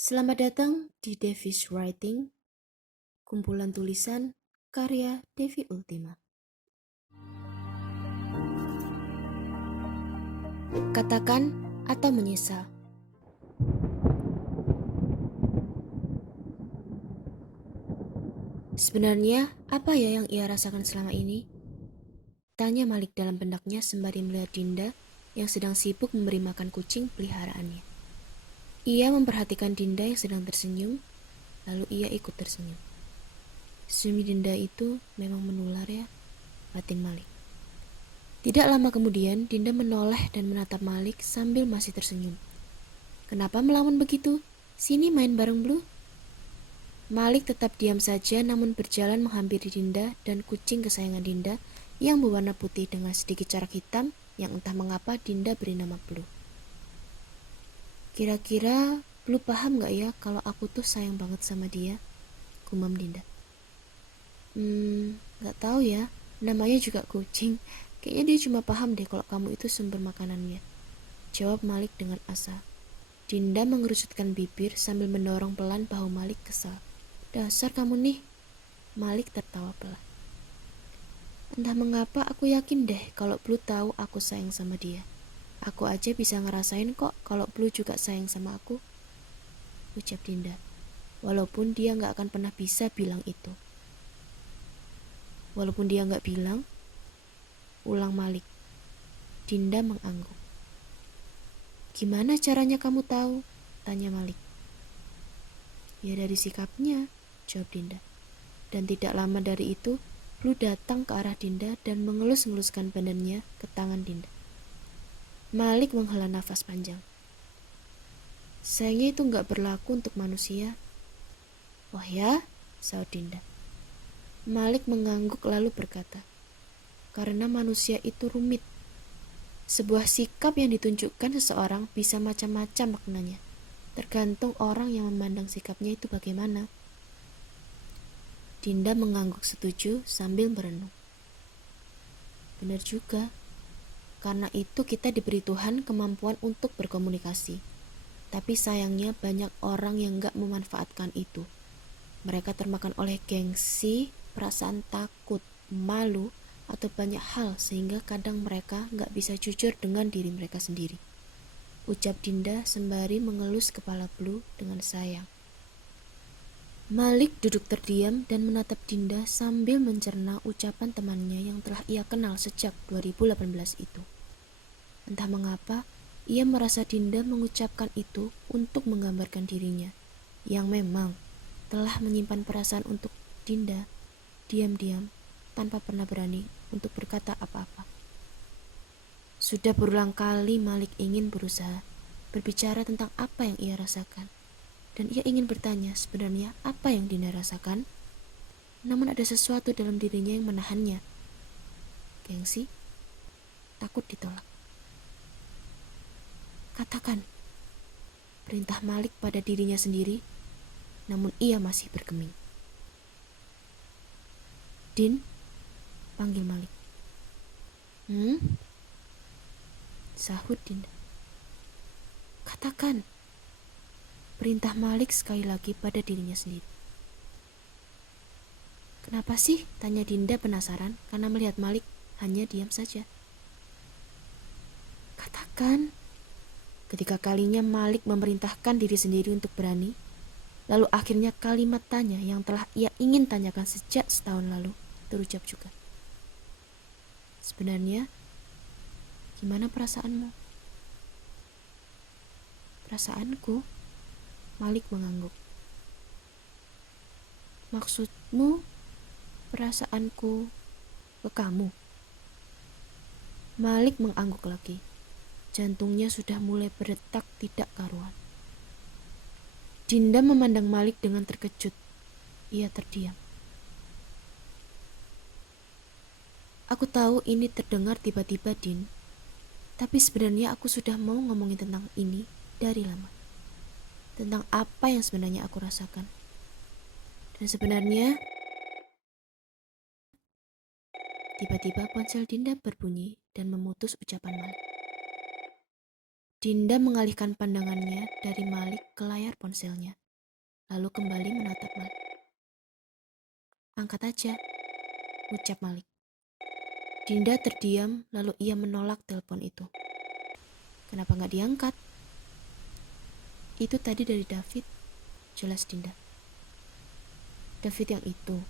Selamat datang di Devi's Writing, kumpulan tulisan karya Devi Ultima. Katakan atau menyesal. Sebenarnya apa ya yang ia rasakan selama ini? Tanya Malik dalam benaknya sembari melihat Dinda yang sedang sibuk memberi makan kucing peliharaannya. Ia memperhatikan Dinda yang sedang tersenyum, lalu ia ikut tersenyum. Senyum Dinda itu memang menular ya, batin Malik. Tidak lama kemudian, Dinda menoleh dan menatap Malik sambil masih tersenyum. Kenapa melamun begitu? Sini main bareng Blue. Malik tetap diam saja namun berjalan menghampiri Dinda dan kucing kesayangan Dinda yang berwarna putih dengan sedikit corak hitam yang entah mengapa Dinda beri nama Blue. Kira-kira Blue paham gak ya kalau aku tuh sayang banget sama dia? Gumam Dinda. Gak tahu ya, namanya juga kucing. Kayaknya dia cuma paham deh kalau kamu itu sumber makanannya. Jawab Malik dengan asa. Dinda mengerutkan bibir sambil mendorong pelan bahu Malik kesal. Dasar kamu nih. Malik tertawa pelan. Entah mengapa aku yakin deh kalau Blue tahu aku sayang sama dia. Aku aja bisa ngerasain kok kalau Blue juga sayang sama aku. Ucap Dinda. Walaupun dia gak akan pernah bisa bilang itu. Walaupun dia gak bilang, ulang Malik. Dinda mengangguk. Gimana caranya kamu tahu? Tanya Malik. Ya dari sikapnya, jawab Dinda. Dan tidak lama dari itu, Blue datang ke arah Dinda dan mengelus-ngeluskan badannya ke tangan Dinda. Malik menghela nafas panjang. Sayangnya itu gak berlaku untuk manusia. Oh ya? Sahut Dinda. Malik mengangguk lalu berkata, karena manusia itu rumit. Sebuah sikap yang ditunjukkan seseorang bisa macam-macam maknanya. Tergantung orang yang memandang sikapnya itu bagaimana. Dinda mengangguk setuju sambil merenung. Benar juga. Karena itu kita diberi Tuhan kemampuan untuk berkomunikasi. Tapi sayangnya banyak orang yang gak memanfaatkan itu. Mereka termakan oleh gengsi, perasaan takut, malu, atau banyak hal sehingga kadang mereka gak bisa jujur dengan diri mereka sendiri. Ucap Dinda sembari mengelus kepala Blue dengan sayang. Malik duduk terdiam dan menatap Dinda sambil mencerna ucapan temannya yang telah ia kenal sejak 2018 itu. Entah mengapa, ia merasa Dinda mengucapkan itu untuk menggambarkan dirinya, yang memang telah menyimpan perasaan untuk Dinda, diam-diam, tanpa pernah berani untuk berkata apa-apa. Sudah berulang kali Malik ingin berusaha berbicara tentang apa yang ia rasakan. Dan ia ingin bertanya sebenarnya apa yang Dinda rasakan. Namun ada sesuatu dalam dirinya yang menahannya. Gengsi, takut ditolak. Katakan, perintah Malik pada dirinya sendiri, namun ia masih bergeming. Din, panggil Malik. Sahut Dinda. Katakan, perintah Malik sekali lagi pada dirinya sendiri. Kenapa sih? Tanya Dinda penasaran karena melihat Malik hanya diam saja. Katakan. Ketika kalinya Malik memerintahkan diri sendiri untuk berani, lalu akhirnya kalimat tanya yang telah ia ingin tanyakan sejak setahun lalu terucap juga. Sebenarnya, gimana perasaanmu? Perasaanku? Malik mengangguk. Maksudmu perasaanku ke kamu? Malik mengangguk lagi. Jantungnya sudah mulai berdetak tidak karuan. Dinda memandang Malik dengan terkejut. Ia terdiam. Aku tahu ini terdengar tiba-tiba, Din. Tapi sebenarnya aku sudah mau ngomongin tentang ini dari lama. Tentang apa yang sebenarnya aku rasakan. Dan sebenarnya, tiba-tiba ponsel Dinda berbunyi dan memutus ucapan Malik. Dinda mengalihkan pandangannya dari Malik ke layar ponselnya, lalu kembali menatap Malik. "Angkat aja," ucap Malik. Dinda terdiam, lalu ia menolak telepon itu. "Kenapa nggak diangkat?" "Itu tadi dari David," jelas Dinda. "David yang itu?"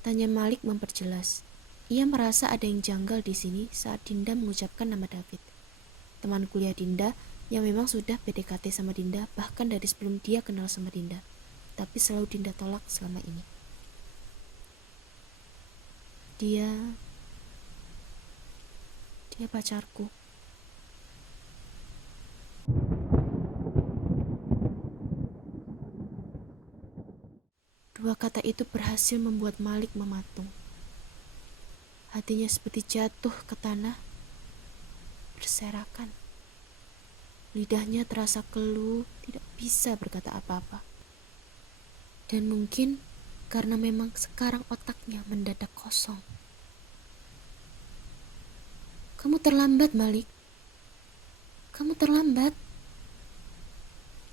tanya Malik memperjelas. Ia merasa ada yang janggal di sini saat Dinda mengucapkan nama David. Teman kuliah Dinda yang memang sudah PDKT sama Dinda bahkan dari sebelum dia kenal sama Dinda. Tapi selalu Dinda tolak selama ini. Dia pacarku. Dua kata itu berhasil membuat Malik mematung. Hatinya seperti jatuh ke tanah, berserakan. Lidahnya terasa keluh, tidak bisa berkata apa-apa. Dan mungkin karena memang sekarang otaknya mendadak kosong. "Kamu terlambat, Malik. Kamu terlambat,"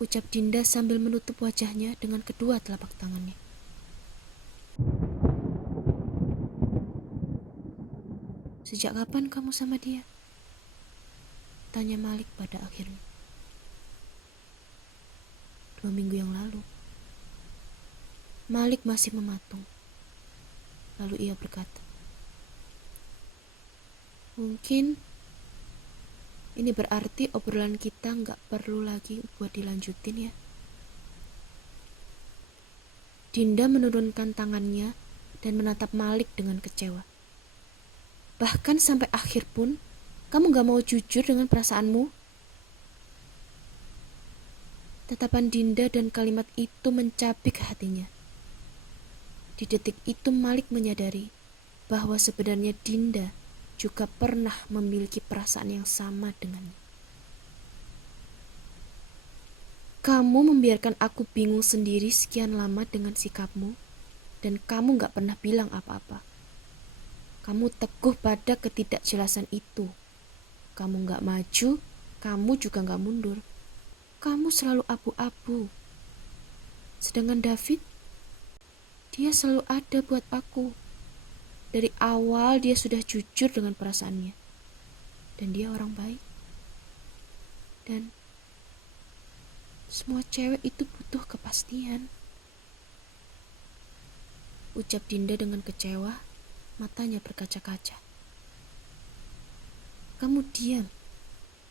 ucap Dinda sambil menutup wajahnya dengan kedua telapak tangannya. "Sejak kapan kamu sama dia?" tanya Malik pada akhirnya. "2 minggu yang lalu." Malik masih mematung. Lalu ia berkata, "Mungkin ini berarti obrolan kita nggak perlu lagi buat dilanjutin ya." Dinda menurunkan tangannya dan menatap Malik dengan kecewa. "Bahkan sampai akhir pun, kamu gak mau jujur dengan perasaanmu?" Tatapan Dinda dan kalimat itu mencabik hatinya. Di detik itu Malik menyadari bahwa sebenarnya Dinda juga pernah memiliki perasaan yang sama dengannya. "Kamu membiarkan aku bingung sendiri sekian lama dengan sikapmu, dan kamu gak pernah bilang apa-apa. Kamu teguh pada ketidakjelasan itu. Kamu gak maju, kamu juga gak mundur. Kamu selalu abu-abu. Sedangkan David, dia selalu ada buat aku. Dari awal dia sudah jujur dengan perasaannya. Dan dia orang baik. Dan semua cewek itu butuh kepastian," ucap Dinda dengan kecewa, matanya berkaca-kaca. "Kamu diam.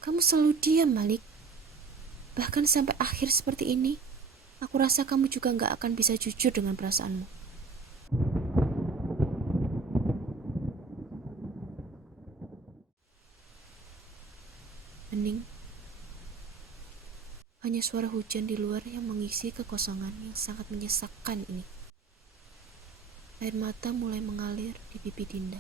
Kamu selalu diam, Malik. Bahkan sampai akhir seperti ini, aku rasa kamu juga gak akan bisa jujur dengan perasaanmu." Hening. Hanya suara hujan di luar yang mengisi kekosongan yang sangat menyesakkan ini. Air mata mulai mengalir di pipi Dinda.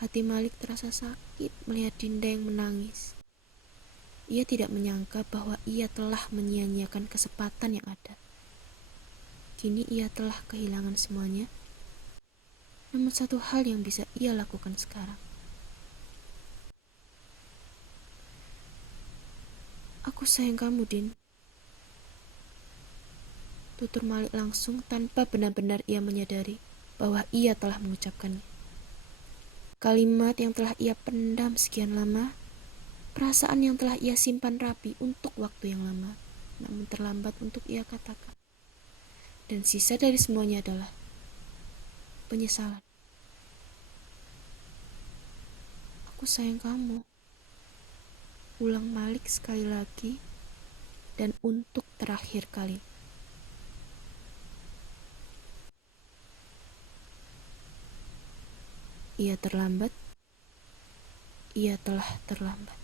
Hati Malik terasa sakit melihat Dinda yang menangis. Ia tidak menyangka bahwa ia telah menyia-nyiakan kesempatan yang ada. Kini ia telah kehilangan semuanya. Namun satu hal yang bisa ia lakukan sekarang. "Aku sayang kamu, Din," tutur Malik langsung tanpa benar-benar ia menyadari bahwa ia telah mengucapkannya. Kalimat yang telah ia pendam sekian lama, perasaan yang telah ia simpan rapi untuk waktu yang lama, namun terlambat untuk ia katakan. Dan sisa dari semuanya adalah penyesalan. "Aku sayang kamu," ulang Malik sekali lagi dan untuk terakhir kali. Ia terlambat. Ia telah terlambat.